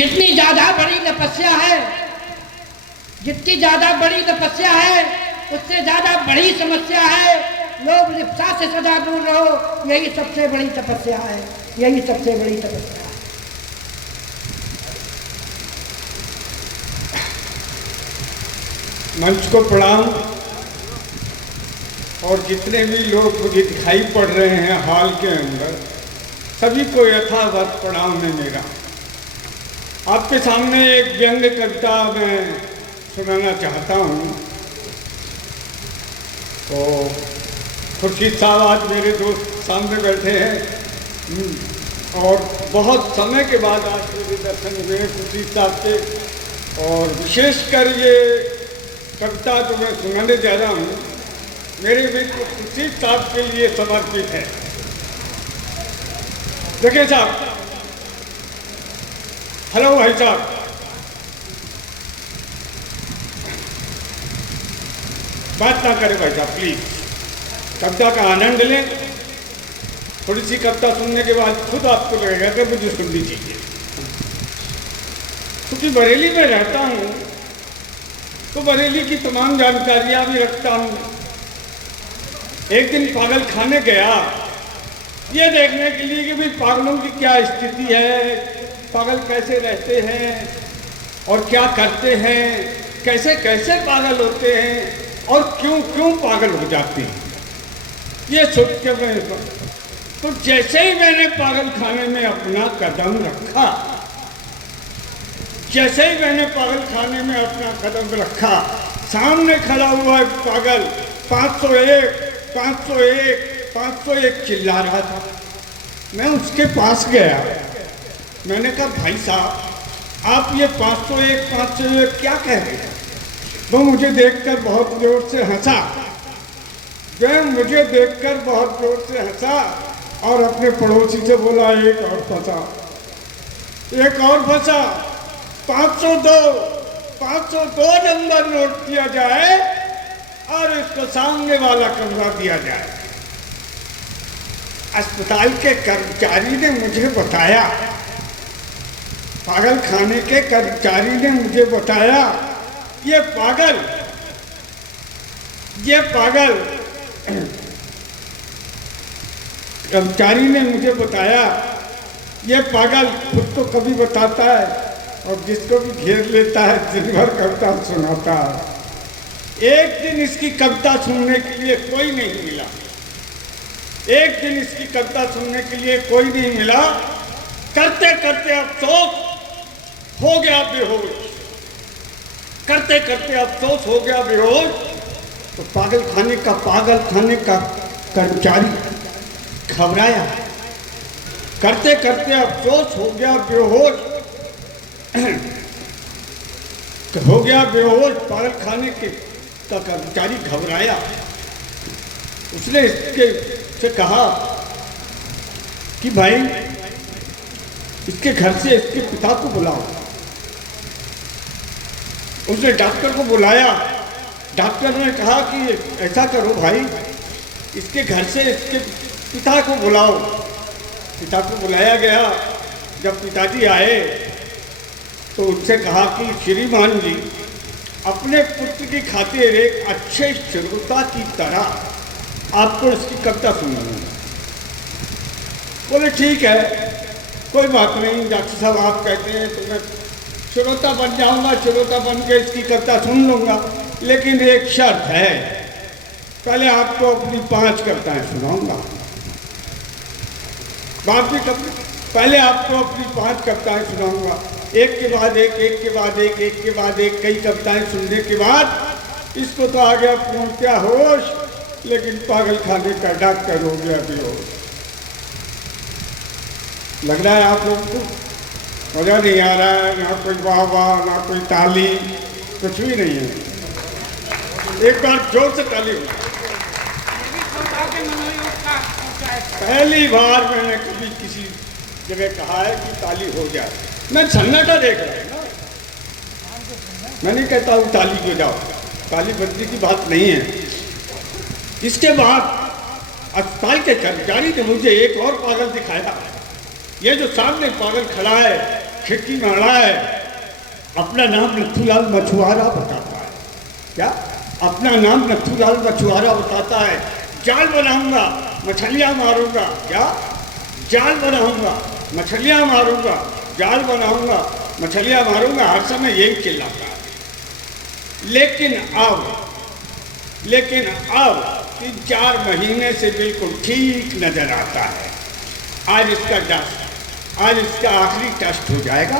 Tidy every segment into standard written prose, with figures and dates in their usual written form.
जितनी ज्यादा बड़ी तपस्या है, जितनी ज्यादा बड़ी तपस्या है, उससे ज्यादा बड़ी समस्या है। लोग लिप्सा से सदा दूर रहो, यही सबसे बड़ी तपस्या है, यही सबसे बड़ी तपस्या है। मंच को प्रणाम। और जितने भी लोग मुझे दिखाई पड़ रहे हैं हॉल के अंदर, सभी को यथावत प्रणाम है मेरा। आपके सामने एक व्यंग्य कविता मैं सुनाना चाहता हूँ। तो खुर्शीद साहब आज मेरे दोस्त सामने बैठे हैं और बहुत समय के बाद आज मेरे दर्शन हुए खुर्शीद साहब के। और विशेषकर ये कविता जो मैं सुनाने जा रहा हूँ मेरे मित्र खुर्शीद साहब के लिए समर्पित है। देखिए साहब, हेलो भाई साहब, बात ना करें भाई साहब प्लीज, कविता का आनंद लें। थोड़ी सी कविता सुनने के बाद खुद आपको लगेगा कि मुझे सुननी चाहिए। क्योंकि बरेली में रहता हूँ तो बरेली की तमाम जानकारियाँ भी रखता हूँ। एक दिन पागल खाने गया ये देखने के लिए कि भाई पागलों की क्या स्थिति है, पागल कैसे रहते हैं और क्या करते हैं, कैसे कैसे पागल होते हैं और क्यों क्यों पागल हो जाते हैं, ये सोच के मैं तो जैसे ही मैंने पागल खाने में अपना कदम रखा, जैसे ही मैंने पागल खाने में अपना कदम रखा, सामने खड़ा हुआ एक पागल 501 501 501 चिल्ला रहा था। मैं उसके पास गया, मैंने कहा भाई साहब आप ये 501 501 क्या कह रहे हैं? वो मुझे देखकर बहुत जोर से हंसा, वह मुझे देखकर बहुत जोर से हंसा और अपने पड़ोसी से बोला एक और फंसा, एक और फंसा, 502 नंबर नोट किया जाए और इसको सामने वाला कमरा दिया जाए। अस्पताल के कर्मचारी ने मुझे बताया, पागल खाने के कर्मचारी ने मुझे बताया, ये पागल कर्मचारी ने मुझे बताया ये पागल खुद तो कभी बताता है और जिसको भी घेर लेता है दिन भर कविता सुनाता है। एक दिन इसकी कविता सुनने के लिए कोई नहीं मिला, एक दिन इसकी कविता सुनने के लिए कोई नहीं मिला। करते करते अफसोस हो गया बेहोश, करते करते अफसोस हो गया बेहोश। तो पागल खाने का कर्मचारी घबराया, करते करते अफसोस हो गया बेहोश, हो गया बेहोश। पागल खाने का कर्मचारी घबराया, उसने इसके से कहा कि भाई इसके घर से इसके पिता को बुलाओ। उसने डॉक्टर को बुलाया, डॉक्टर ने कहा कि ऐसा करो भाई इसके घर से इसके पिता को बुलाओ। पिता को बुलाया गया। जब पिताजी आए तो उनसे कहा कि श्रीमान जी अपने पुत्र की खातिर एक अच्छे श्रोता की तरह आपको इसकी कविता सुनाऊंगा। बोले ठीक है, कोई बात नहीं डॉक्टर साहब, आप कहते हैं तो मैं श्रोता बन जाऊंगा, श्रोता बन के इसकी कविता सुन लूँगा, लेकिन एक शर्त है, पहले आपको अपनी 5 कविताएं सुनाऊंगा। बाप जी पहले आपको अपनी 5 कविताएं सुनाऊंगा, एक के बाद एक, एक के बाद एक, एक के बाद एक, कई कविताएं सुनने के बाद इसको तो आ गया पूर्णतया होश, लेकिन पागल खाने का डॉक्टर हो गया बेहोश। लग रहा है आप लोग को मजा नहीं आ रहा है, ना कोई वाह वाह, ना कोई ताली, कुछ भी नहीं है। एक बार जोर से ताली हो। पहली बार मैंने कभी किसी जगह कहा है कि ताली हो जाए। मैं सन्नाटा देख रहा हूँ ना, मैं नहीं कहता हूँ ताली हो जाओ, ताली बजने की बात नहीं है। इसके बाद अस्पताल के कर्मचारी ने मुझे एक और पागल दिखाया। ये जो सामने पागल खड़ा है, खिड़की में अड़ा है, अपना नाम नथुलाल मछुआरा बताता है। क्या? अपना नाम नथुलाल मछुआरा बताता है। जाल बनाऊंगा, मछलियाँ मारूंगा। क्या? जाल बनाऊंगा, मछलियाँ मारूंगा, जाल बनाऊंगा, मछलियाँ मारूंगा, हर समय यही चिल्लाता है। लेकिन अब 3-4 महीने से बिल्कुल ठीक नजर आता है। आज इसका आखिरी टेस्ट हो जाएगा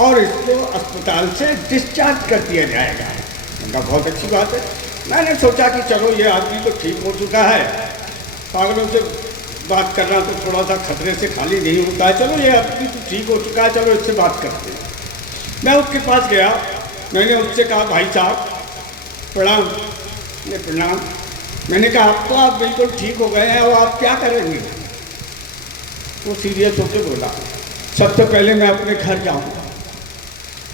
और इसको अस्पताल से डिस्चार्ज कर दिया जाएगा। उनका बहुत अच्छी बात है। मैंने सोचा कि चलो ये आदमी तो ठीक हो चुका है, पागलों से बात करना तो थोड़ा सा खतरे से खाली नहीं होता है। चलो ये आदमी तो ठीक हो चुका है, चलो इससे बात करते हैं। मैं उसके पास गया, मैंने उससे कहा भाई साहब प्रणाम। ये प्रणाम। मैंने कहा अब तो आप बिल्कुल ठीक हो गए हैं, अब आप क्या करेंगे? वो सीरियस होकर बोला, सबसे पहले मैं अपने घर जाऊंगा,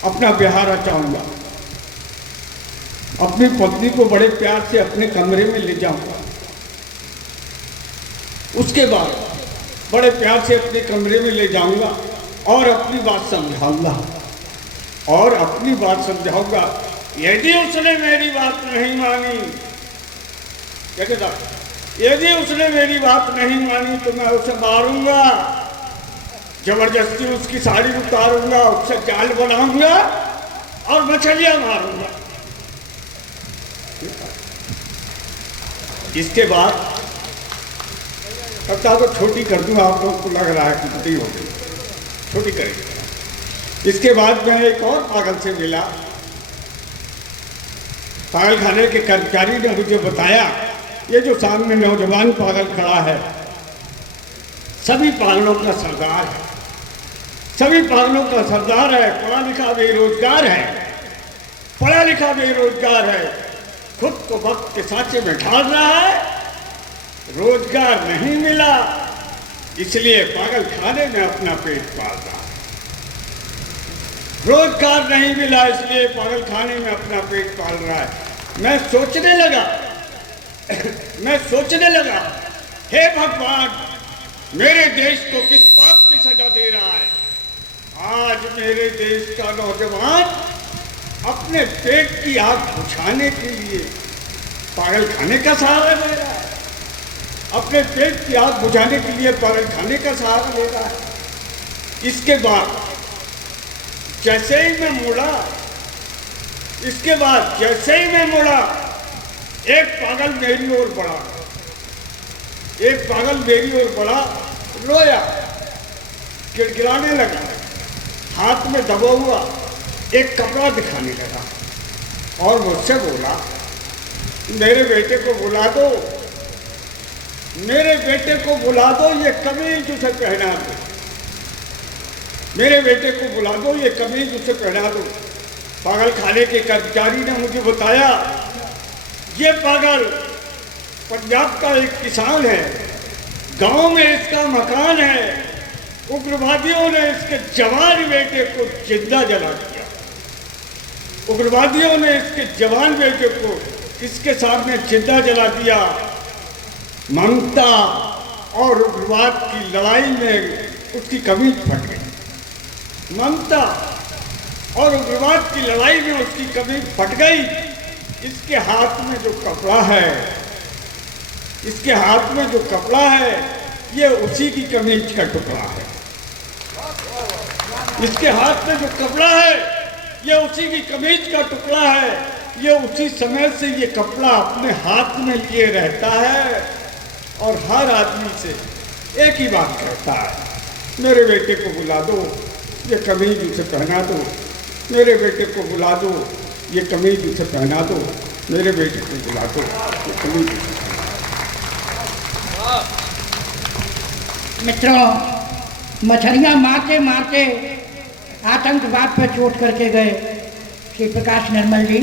अपना ब्याह रचाऊंगा, अपनी पत्नी को बड़े प्यार से अपने कमरे में ले जाऊंगा, उसके बाद बड़े प्यार से अपने कमरे में ले जाऊंगा और अपनी बात समझाऊंगा। यदि उसने मेरी बात नहीं मानी, क्या कहता, यदि उसने मेरी बात नहीं मानी तो मैं उसे मारूंगा, जबरदस्ती उसकी साड़ी उतारूंगा, उससे जाल बनाऊंगा और मछलियां मारूंगा। इसके बाद कथा तो छोटी कर दूंगा, आप लोगों को लग रहा है कि छोटी हो गई, छोटी करेंगे। इसके बाद मैं एक और पागल से मिला। पागल खाने के कर्मचारी ने मुझे बताया, ये जो सामने नौजवान पागल खड़ा है सभी पागलों का सरदार है, सभी पागलों का सरदार है, पढ़ा लिखा बेरोजगार है, पढ़ा लिखा बेरोजगार है, खुद को वक्त के सांचे में ढाल रहा है, रोजगार नहीं मिला इसलिए पागल खाने में अपना पेट पाल रहा है। रोजगार नहीं मिला इसलिए पागल खाने में अपना पेट पाल रहा है। मैं सोचने लगा, हे भगवान, मेरे देश को किस पाप की सजा दे रहा है? आज मेरे देश का नौजवान अपने पेट की आग बुझाने के लिए पागल खाने का सहारा ले रहा है, अपने पेट की आग बुझाने के लिए पागल खाने का सहारा ले रहा है। इसके बाद जैसे ही मैं मुड़ा, एक पागल मेरी ओर बढ़ा, रोया, गिड़गिड़ाने लगा, हाथ में दबा हुआ एक कपड़ा दिखाने लगा और मुझसे बोला, मेरे बेटे को बुला दो, ये कमीज उसे पहना दो, मेरे बेटे को बुला दो, ये कमीज उसे पहना दो। पागल खाने के कर्मचारी ने मुझे बताया, ये पागल पंजाब का एक किसान है, गांव में इसका मकान है, उग्रवादियों ने इसके जवान बेटे को जिंदा जला दिया, उग्रवादियों ने इसके जवान बेटे को इसके सामने जिंदा जला दिया। ममता और उग्रवाद की लड़ाई में उसकी कमीज फट गई, ममता और उग्रवाद की लड़ाई में उसकी कमीज फट गई। इसके हाथ में जो कपड़ा है, ये उसी की कमीज का टुकड़ा है। इसके हाथ में जो कपड़ा है, ये उसी की कमीज का टुकड़ा है। ये उसी समय से ये कपड़ा अपने हाथ में लिए रहता है और हर आदमी से एक ही बात कहता है, मेरे बेटे को बुला दो, ये कमीज उसे पहना दो, मेरे बेटे को बुला दो, ये कमीज उसे पहना दो, मेरे बेटे को बुला दो, ये कमीज उसे पहना दो। मित्रों, मछलियां मारते मारते आतंकवाद पर चोट करके गए श्री प्रकाश निर्मल जी।